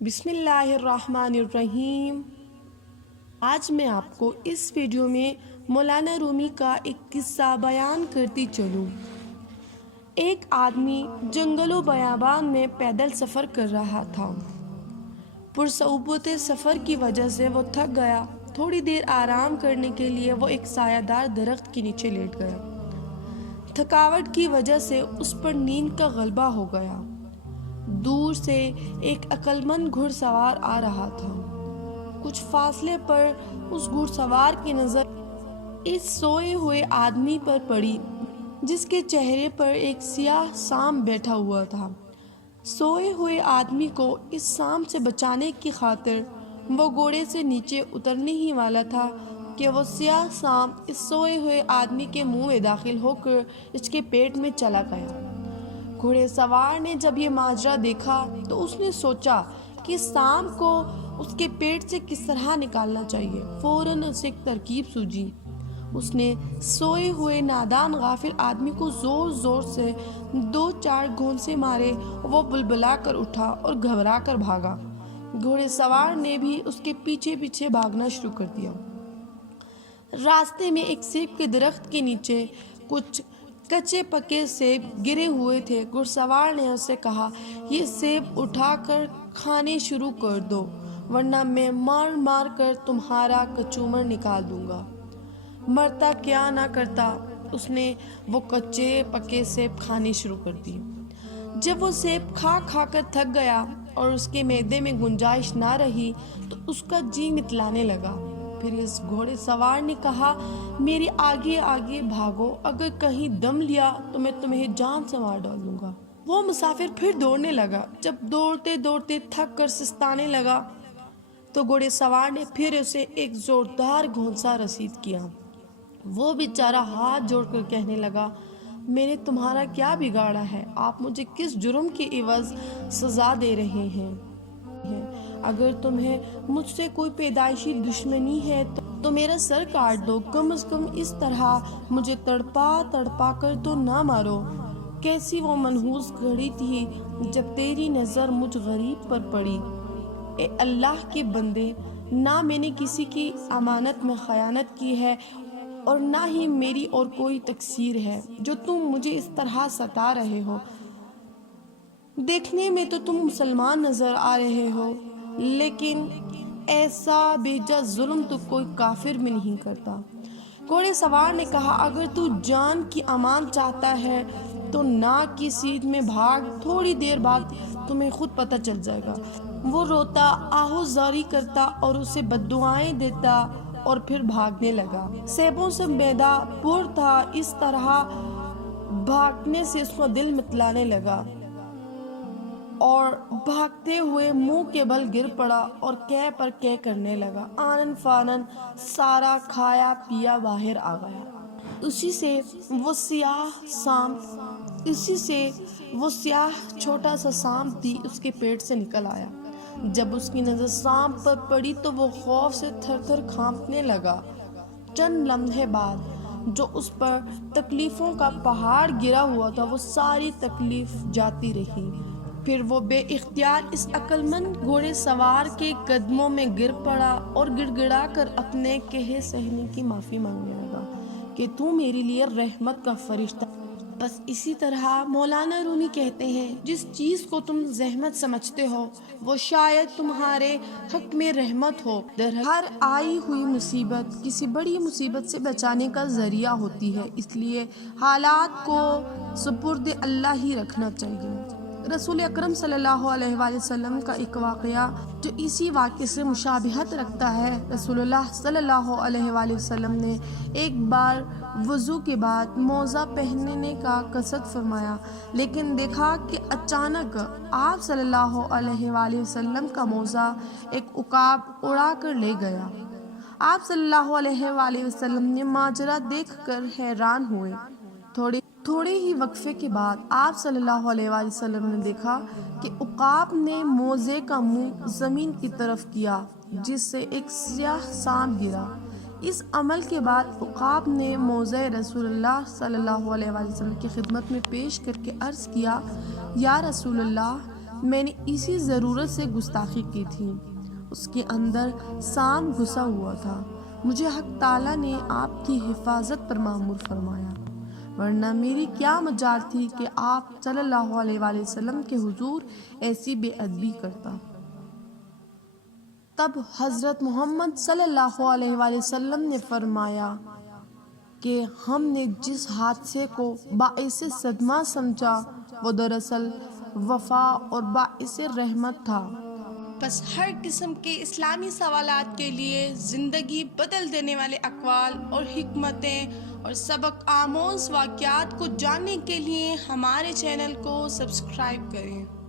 بسم اللہ الرحمن الرحیم۔ آج میں آپ کو اس ویڈیو میں مولانا رومی کا ایک قصہ بیان کرتی چلوں۔ ایک آدمی جنگل و بیابان میں پیدل سفر کر رہا تھا۔ پرصعوبت سفر کی وجہ سے وہ تھک گیا۔ تھوڑی دیر آرام کرنے کے لیے وہ ایک سایہ دار درخت کے نیچے لیٹ گیا۔ تھکاوٹ کی وجہ سے اس پر نیند کا غلبہ ہو گیا۔ دور سے ایک عقلمند گھڑ سوار آ رہا تھا۔ کچھ فاصلے پر اس گھڑ سوار کی نظر اس سوئے ہوئے آدمی پر پڑی جس کے چہرے پر ایک سیاہ سانپ بیٹھا ہوا تھا۔ سوئے ہوئے آدمی کو اس سانپ سے بچانے کی خاطر وہ گھوڑے سے نیچے اترنے ہی والا تھا کہ وہ سیاہ سانپ اس سوئے ہوئے آدمی کے منہ میں داخل ہو کر اس کے پیٹ میں چلا گیا۔ گھوڑے سوار نے جب یہ ماجرا دیکھا تو اس نے سوچا کہ سانپ کو اس کے پیٹ سے کس طرح نکالنا چاہیے۔ فوراً اسے ایک ترکیب سوجی۔ اس نے سوئے ہوئے نادان غافل آدمی کو زور زور سے 2-4 گھونسے مارے۔ وہ بلبلا کر اٹھا اور گھبرا کر بھاگا۔ گھوڑے سوار نے بھی اس کے پیچھے پیچھے بھاگنا شروع کر دیا۔ راستے میں ایک سیب کے درخت کے نیچے کچھ کچے پکے سیب گرے ہوئے تھے۔ گھڑ سوار نے اسے کہا، یہ سیب اٹھا کر کھانے شروع کر دو ورنہ میں مار مار کر تمہارا کچومر نکال دوں گا۔ مرتا کیا نہ کرتا، اس نے وہ کچے پکے سیب کھانے شروع کر دی۔ جب وہ سیب کھا کھا کر تھک گیا اور اس کے معدے میں گنجائش نہ رہی تو اس کا جی متلانے لگا۔ پھر اس گھوڑے سوار نے کہا، میرے آگے آگے بھاگو، اگر کہیں دم لیا تو میں تمہیں جان سے مار ڈالوں گا۔ وہ مسافر پھر دوڑنے لگا۔ جب دوڑتے دوڑتے تھک کر سستانے لگا تو گھوڑے سوار نے پھر اسے ایک زوردار گھونسا رسید کیا۔ وہ بیچارہ ہاتھ جوڑ کر کہنے لگا، میں نے تمہارا کیا بگاڑا ہے؟ آپ مجھے کس جرم کے عوض سزا دے رہے ہیں؟ اگر تمہیں مجھ سے کوئی پیدائشی دشمنی ہے تو میرا سر کاٹ دو، کم از کم اس طرح مجھے تڑپا تڑپا کر تو نہ مارو۔ کیسی وہ منحوس گھڑی تھی جب تیری نظر مجھ غریب پر پڑی۔ اے اللہ کے بندے، نہ میں نے کسی کی امانت میں خیانت کی ہے اور نہ ہی میری اور کوئی تقصیر ہے جو تم مجھے اس طرح ستا رہے ہو۔ دیکھنے میں تو تم مسلمان نظر آ رہے ہو، لیکن ایسا بیجا ظلم تو کوئی کافر بھی نہیں کرتا۔ گھوڑے سوار نے کہا، اگر تو جان کی امان چاہتا ہے تو ناک کی سیدھ میں بھاگ، تھوڑی دیر بعد تمہیں خود پتہ چل جائے گا۔ وہ روتا، آہوزاری کرتا اور اسے بددعائیں دیتا اور پھر بھاگنے لگا۔ سیبوں سے معدہ پر تھا، اس طرح بھاگنے سے اس کا دل متلانے لگا اور بھاگتے ہوئے منہ کے بل گر پڑا اور کہہ پر کہہ کرنے لگا۔ آنن فانن سارا کھایا پیا باہر آ گیا۔ اسی سے وہ سیاہ چھوٹا سا سانپ بھی اس کے پیٹ سے نکل آیا۔ جب اس کی نظر سانپ پر پڑی تو وہ خوف سے تھر تھر کانپنے لگا۔ چند لمحے بعد جو اس پر تکلیفوں کا پہاڑ گرا ہوا تھا وہ ساری تکلیف جاتی رہی۔ پھر وہ بے اختیار اس عقلمند گھوڑے سوار کے قدموں میں گر پڑا اور گڑ گڑا کر اپنے کہے سہنے کی معافی مانگنے لگا کہ تو میرے لیے رحمت کا فرشتہ۔ بس اسی طرح مولانا رومی کہتے ہیں، جس چیز کو تم زحمت سمجھتے ہو وہ شاید تمہارے حق میں رحمت ہو۔ ہر آئی ہوئی مصیبت کسی بڑی مصیبت سے بچانے کا ذریعہ ہوتی ہے، اس لیے حالات کو سپرد اللہ ہی رکھنا چاہیے۔ رسول اکرم صلی اللہ علیہ وآلہ وسلم کا ایک واقعہ جو اسی واقعے سے مشابہت رکھتا ہے۔ رسول اللہ صلی اللہ علیہ وآلہ وسلم نے ایک بار وضو کے بعد موزہ پہننے کا قصد فرمایا، لیکن دیکھا کہ اچانک آپ صلی اللہ علیہ وآلہ وسلم کا موزہ ایک عقاب اڑا کر لے گیا۔ آپ صلی اللہ علیہ وآلہ وسلم نے ماجرا دیکھ کر حیران ہوئے۔ تھوڑے ہی وقفے کے بعد آپ صلی اللہ علیہ وآلہ وسلم نے دیکھا کہ عقاب نے موزے کا منہ زمین کی طرف کیا جس سے ایک سیاہ سانپ گرا۔ اس عمل کے بعد عقاب نے موزہ رسول اللہ صلی اللہ علیہ وآلہ وسلم کی خدمت میں پیش کر کے عرض کیا، یا رسول اللہ، میں نے اسی ضرورت سے گستاخی کی تھی۔ اس کے اندر سام گھسا ہوا تھا۔ مجھے حق تعالیٰ نے آپ کی حفاظت پر مامور فرمایا، ورنہ میری کیا مجال تھی کہ آپ صلی اللہ علیہ وآلہ وسلم کے حضور ایسی بے ادبی کرتا۔ تب حضرت محمد صلی اللہ علیہ وآلہ وسلم نے فرمایا کہ ہم نے جس حادثے کو باعث صدمہ سمجھا وہ دراصل وفا اور باعث رحمت تھا۔ بس ہر قسم کے اسلامی سوالات کے لیے زندگی بدل دینے والے اقوال اور حکمتیں اور سبق آموز واقعات کو جاننے کے لیے ہمارے چینل کو سبسکرائب کریں۔